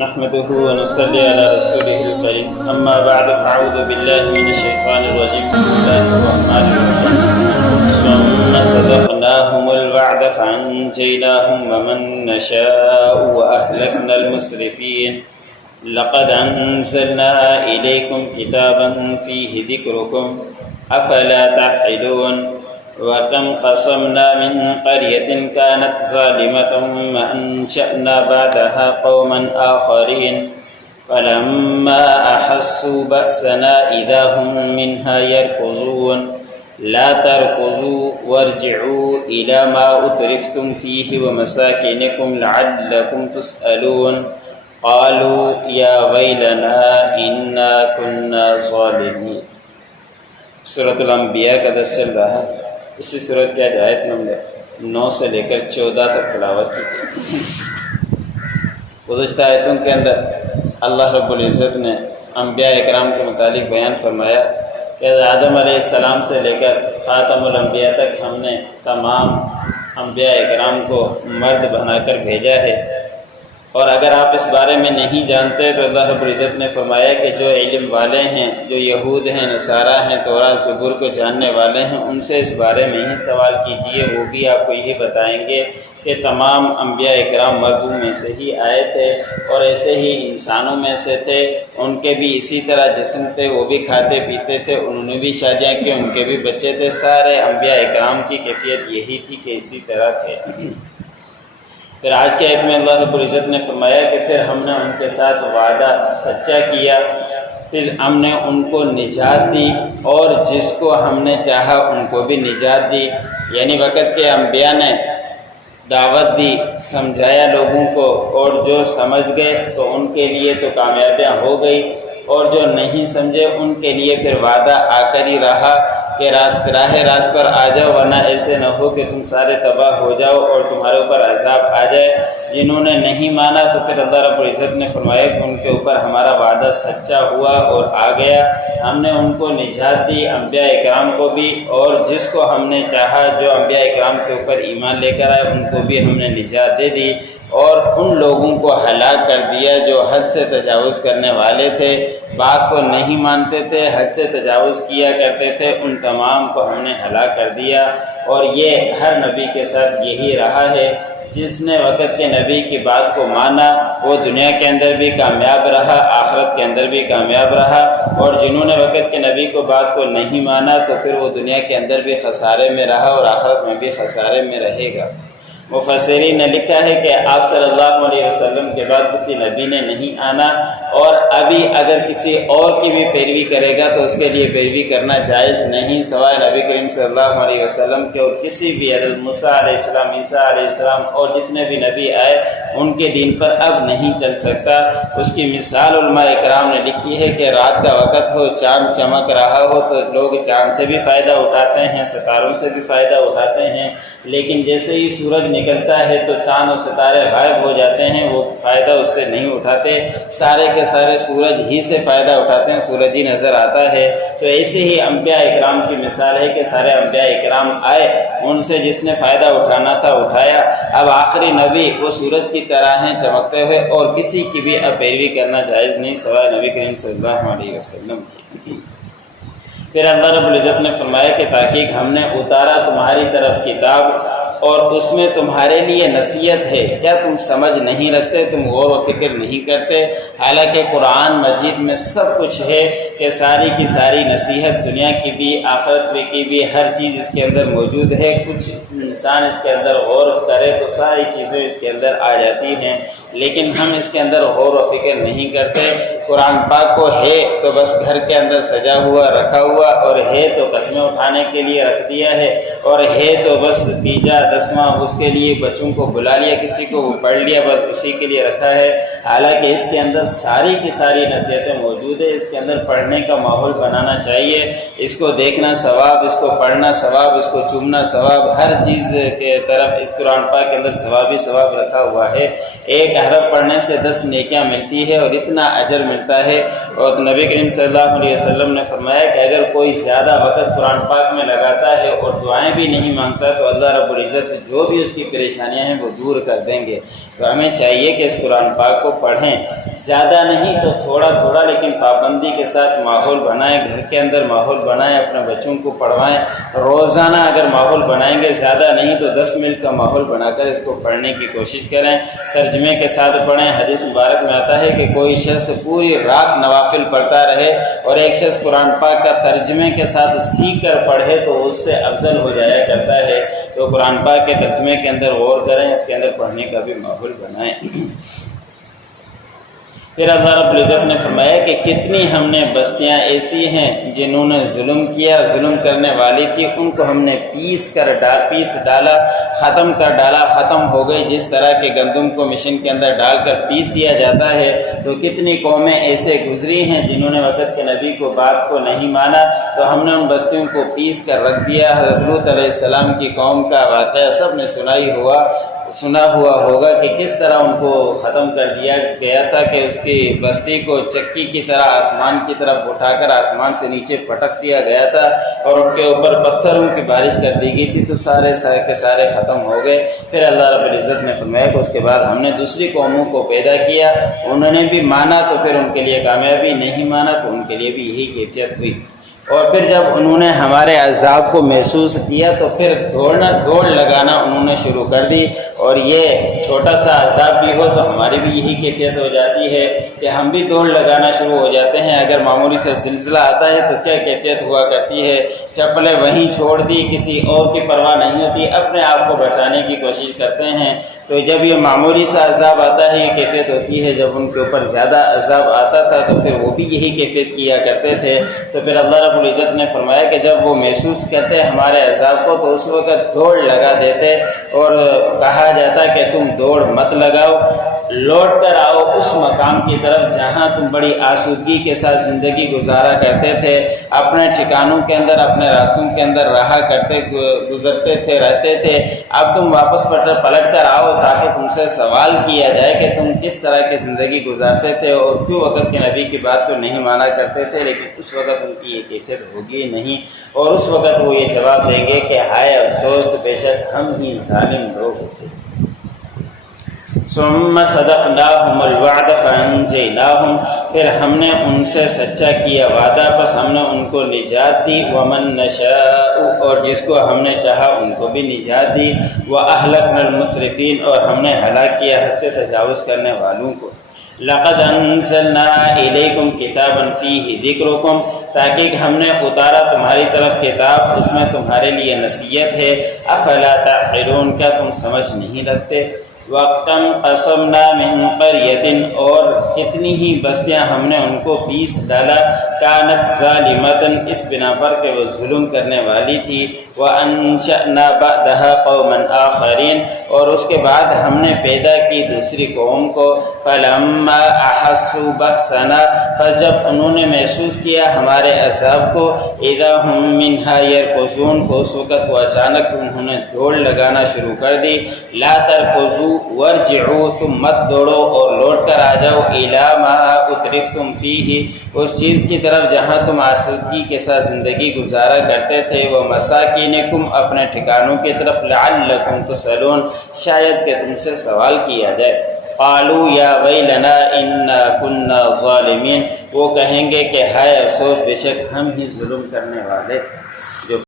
نحمده ونصلي على رسوله الكريم أما بعد فأعوذ بالله من الشيطان الرجيم بسم الله الرحمن الرحيم ثم صدقناهم الوعد فأنجيناهم ومن نشاء وأهلكنا المسرفين لقد أنزلنا إليكم كتابا فيه ذكركم أفلا تعقلون وكم قصمنا من قرية كانت ظالمة وأنشأنا بعدها قوما آخرين فلما أحسوا بأسنا إذا هم منها يركضون لا تركضوا وارجعوا إلى ما أترفتم فيه ومساكنكم لعلكم تسألون قالوا يا ويلنا إنا كنا ظالمين۔ سورۃ الانبیاء کا درس چل رہا ہے۔ اسی صورت کی آیت نمبر 9 سے لے کر 14 تک تلاوت کی گئی۔ گزشتہ آیتوں کے اندر اللہ رب العزت نے انبیاء اکرام کے متعلق بیان فرمایا کہ آدم علیہ السلام سے لے کر خاتم الانبیاء تک ہم نے تمام انبیاء اکرام کو مرد بنا کر بھیجا ہے، اور اگر آپ اس بارے میں نہیں جانتے تو اللہ رب العزت نے فرمایا کہ جو علم والے ہیں، جو یہود ہیں، نصارہ ہیں، تورات زبور کو جاننے والے ہیں، ان سے اس بارے میں ہی سوال کیجئے، وہ بھی آپ کو یہی بتائیں گے کہ تمام انبیاء اکرام مردوں میں سے ہی آئے تھے اور ایسے ہی انسانوں میں سے تھے، ان کے بھی اسی طرح جسم تھے، وہ بھی کھاتے پیتے تھے، انہوں نے بھی شادیاں کی، ان کے بھی بچے تھے، سارے انبیاء اکرام کی کیفیت یہی تھی کہ اسی طرح تھے۔ پھر آج کے آیت میں اللہ رب العزت نے فرمایا کہ پھر ہم نے ان کے ساتھ وعدہ سچا کیا، پھر ہم نے ان کو نجات دی اور جس کو ہم نے چاہا ان کو بھی نجات دی، یعنی وقت کے انبیاء نے دعوت دی، سمجھایا لوگوں کو، اور جو سمجھ گئے تو ان کے لیے تو کامیابیاں ہو گئی، اور جو نہیں سمجھے ان کے لیے پھر وعدہ آ کر ہی رہا کہ راہ پر آ جاؤ، ورنہ ایسے نہ ہو کہ تم سارے تباہ ہو جاؤ اور تمہارے اوپر عذاب آ جائے۔ جنہوں نے نہیں مانا تو پھر اللہ رب العزت نے فرمایا کہ ان کے اوپر ہمارا وعدہ سچا ہوا اور آ گیا، ہم نے ان کو نجات دی، انبیاء اکرام کو بھی، اور جس کو ہم نے چاہا، جو انبیاء اکرام کے اوپر ایمان لے کر آئے، ان کو بھی ہم نے نجات دے دی، اور ان لوگوں کو ہلاک کر دیا جو حد سے تجاوز کرنے والے تھے، بات کو نہیں مانتے تھے، حد سے تجاوز کیا کرتے تھے، ان تمام کو ہم نے ہلاک کر دیا۔ اور یہ ہر نبی کے ساتھ یہی رہا ہے، جس نے وقت کے نبی کی بات کو مانا وہ دنیا کے اندر بھی کامیاب رہا، آخرت کے اندر بھی کامیاب رہا، اور جنہوں نے وقت کے نبی کو بات کو نہیں مانا تو پھر وہ دنیا کے اندر بھی خسارے میں رہا اور آخرت میں بھی خسارے میں رہے گا۔ مفسرین نے لکھا ہے کہ آپ صلی اللہ علیہ وسلم کے بعد کسی نبی نے نہیں آنا، اور ابھی اگر کسی اور کی بھی پیروی کرے گا تو اس کے لیے پیروی کرنا جائز نہیں، سوائے نبی کریم صلی اللہ علیہ وسلم کے، اور کسی بھی حضرت موسیٰ علیہ السلام، عیسیٰ علیہ السلام اور جتنے بھی نبی آئے ان کے دین پر اب نہیں چل سکتا۔ اس کی مثال علماء اکرام نے لکھی ہے کہ رات کا وقت ہو، چاند چمک رہا ہو تو لوگ چاند سے بھی فائدہ اٹھاتے ہیں، ستاروں سے بھی فائدہ اٹھاتے ہیں، لیکن جیسے ہی سورج نکلتا ہے تو چاند و ستارے غائب ہو جاتے ہیں، وہ فائدہ اس سے نہیں اٹھاتے، سارے کے سارے سورج ہی سے فائدہ اٹھاتے ہیں، سورج ہی نظر آتا ہے۔ تو ایسے ہی انبیاء اکرام کی مثال ہے کہ سارے انبیاء اکرام آئے، ان سے جس نے فائدہ اٹھانا تھا اٹھایا، اب آخری نبی وہ سورج کی طرح ہیں چمکتے ہوئے، اور کسی کی بھی اب پیروی کرنا جائز نہیں سوائے نبی کریم صلی اللہ علیہ وسلم کی۔ پھر اللہ رب العزت نے فرمایا کہ تحقیق ہم نے اتارا تمہاری طرف کتاب، اور اس میں تمہارے لیے نصیحت ہے، کیا تم سمجھ نہیں رکھتے، تم غور و فکر نہیں کرتے؟ حالانکہ قرآن مجید میں سب کچھ ہے کہ ساری کی ساری نصیحت، دنیا کی بھی آخرت کی بھی، ہر چیز اس کے اندر موجود ہے۔ کچھ انسان اس کے اندر غور کرے تو ساری چیزیں اس کے اندر آ جاتی ہیں، لیکن ہم اس کے اندر غور و فکر نہیں کرتے۔ قرآن پاک کو ہے تو بس گھر کے اندر سجا ہوا رکھا ہوا، اور ہے تو قسمیں اٹھانے کے لیے رکھ دیا ہے، اور ہے تو بس تیجا دسواں اس کے لیے بچوں کو بلا لیا، کسی کو وہ پڑھ لیا، بس اسی کے لیے رکھا ہے۔ حالانکہ اس کے اندر ساری کی ساری نصیحتیں موجود ہے، اس کے اندر پڑھنے کا ماحول بنانا چاہیے، اس کو دیکھنا ثواب، اس کو پڑھنا ثواب، اس کو چومنا ثواب، ہر چیز کے طرف اس قرآن پاک کے اندر ثواب ہی ثواب رکھا ہوا ہے۔ ایک حرف پڑھنے سے 10 نیکیاں ملتی ہے اور اتنا اجر ملتا ہے۔ اور نبی کریم صلی اللہ علیہ وسلم نے فرمایا کہ اگر کوئی زیادہ وقت قرآن پاک میں لگاتا ہے اور دعائیں بھی نہیں مانگتا تو اللہ رب العزت جو بھی اس کی پریشانیاں ہیں وہ دور کر دیں گے۔ تو ہمیں چاہیے کہ اس قرآن پاک کو پڑھیں، زیادہ نہیں تو تھوڑا تھوڑا لیکن پابندی کے ساتھ ماحول بنائیں، گھر کے اندر ماحول بنائیں، اپنے بچوں کو پڑھوائیں، روزانہ اگر ماحول بنائیں گے زیادہ نہیں تو 10 منٹ کا ماحول بنا کر اس کو پڑھنے کی کوشش کریں، ترجمے کے ساتھ پڑھیں۔ حدیث مبارک میں آتا ہے کہ کوئی شخص پوری رات نوافل پڑھتا رہے اور ایک شخص قرآن پاک کا ترجمے کے ساتھ سیکھ کر پڑھے تو اس سے افضل ہو جایا کرتا ہے۔ تو قرآن پاک کے ترجمے کے اندر غور کریں، اس کے اندر پڑھنے کا بھی ماحول بنائیں۔ پھر اللہ رب العزت نے فرمایا کہ کتنی ہم نے بستیاں ایسی ہیں جنہوں نے ظلم کیا، ظلم کرنے والی تھی، ان کو ہم نے پیس ڈالا، ختم کر ڈالا، ختم ہو گئی۔ جس طرح کے گندم کو مشین کے اندر ڈال کر پیس دیا جاتا ہے، تو کتنی قومیں ایسے گزری ہیں جنہوں نے وقت کے نبی کو بات کو نہیں مانا، تو ہم نے ان بستیوں کو پیس کر رکھ دیا۔ حضرت لوط علیہ السلام کی قوم کا واقعہ سب نے سنا ہوا ہوگا کہ کس طرح ان کو ختم کر دیا گیا تھا کہ اس کی بستی کو چکی کی طرح آسمان کی طرف اٹھا کر آسمان سے نیچے پٹک دیا گیا تھا اور ان کے اوپر پتھروں کی بارش کر دی گئی تھی، تو سارے کے سارے ختم ہو گئے۔ پھر اللہ رب العزت نے فرمایا کہ اس کے بعد ہم نے دوسری قوموں کو پیدا کیا، انہوں نے بھی مانا تو پھر ان کے لیے کامیابی، نہیں مانا تو ان کے لیے بھی یہی کیفیت ہوئی۔ اور پھر جب انہوں نے ہمارے عذاب کو محسوس کیا تو پھر دوڑ لگانا انہوں نے شروع کر دی، اور یہ چھوٹا سا عذاب بھی ہو تو ہماری بھی یہی کیفیت ہو جاتی ہے کہ ہم بھی دوڑ لگانا شروع ہو جاتے ہیں۔ اگر معمولی سے زلزلہ آتا ہے تو کیا کیفیت ہوا کرتی ہے، چپلیں وہیں چھوڑ دی، کسی اور کی پرواہ نہیں ہوتی، اپنے آپ کو بچانے کی کوشش کرتے ہیں۔ تو جب یہ معمولی سا عذاب آتا ہے یہ کیفیت ہوتی ہے، جب ان کے اوپر زیادہ عذاب آتا تھا تو پھر وہ بھی یہی کیفیت کیا کرتے تھے۔ تو پھر اللہ رب العزت نے فرمایا کہ جب وہ محسوس کرتے ہمارے عذاب کو تو اس وقت دوڑ لگا دیتے، اور کہا جاتا کہ تم دوڑ مت لگاؤ، لوٹ کر آؤ اس مقام کی طرف جہاں تم بڑی آسودگی کے ساتھ زندگی گزارا کرتے تھے، اپنے ٹھکانوں کے اندر، اپنے راستوں کے اندر رہا کرتے، گزرتے تھے، رہتے تھے۔ اب تم واپس پلٹ کر آؤ تاکہ تم سے سوال کیا جائے کہ تم کس طرح کی زندگی گزارتے تھے اور کیوں وقت کے نبی کی بات کو نہیں مانا کرتے تھے۔ لیکن اس وقت ان کی یہ کیفیت ہوگی نہیں، اور اس وقت وہ یہ جواب دیں گے کہ ہائے افسوس، بے شک ہم ہی ظالم لوگ ہوتے۔ ثم صدقناہم الوعد فانجیناہم، پھر ہم نے ان سے سچا کیا وعدہ، پس ہم نے ان کو نجات دی۔ ومن نشاء، اور جس کو ہم نے چاہا ان کو بھی نجات دی۔ واہلکنا المسرفین، اور ہم نے ہلاک کیا حد سے تجاوز کرنے والوں کو۔ لقد انزلنا الیکم کتابا فیہ ذکرکم، تاکہ ہم نے اتارا تمہاری طرف کتاب، اس میں تمہارے لیے نصیحت ہے۔ افلا تعقلون، کیا تم سمجھ نہیں رکھتے؟ وَكَمْ قَصَمْنَا مِنْ قَرْيَةٍ، اور کتنی ہی بستیاں ہم نے ان کو پیس ڈالا، كَانَتْ ظَالِمَةً، اس بنا پر کہ وہ ظلم کرنے والی تھی۔ وَأَنشَأْنَا بَعْدَهَا قَوْمًا آخَرِينَ، اور اس کے بعد ہم نے پیدا کی دوسری قوم کو۔ فَلَمَّا أَحَسُّوا بَأْسَنَا، پس جب انہوں نے محسوس کیا ہمارے عذاب کو، إِذَا هُمْ مِنْهَا يَرْكُضُونَ، تو اس وقت وہ اچانک انہوں نے دوڑ لگانا شروع کر دی۔ لَا تَرْكُضُوا وَارْجِعُوا، تم مت دوڑو اور لوٹ کر آ جاؤ، إِلَىٰ مَا أُتْرِفْتُمْ فِيهِ، اس چیز کی طرف جہاں تم آسودگی کے ساتھ زندگی گزارا کرتے تھے۔ وَمَسَاكِنِكُمْ، اپنے ٹھکانوں کی طرف۔ لَعَلَّكُمْ تُسْأَلُونَ، شاید کہ تم سے سوال کیا جائے۔ قالوا یا ویلنا انا كنا ظالمین، وہ کہیں گے کہ ہائے افسوس، بے شک ہم ہی ظلم کرنے والے تھے۔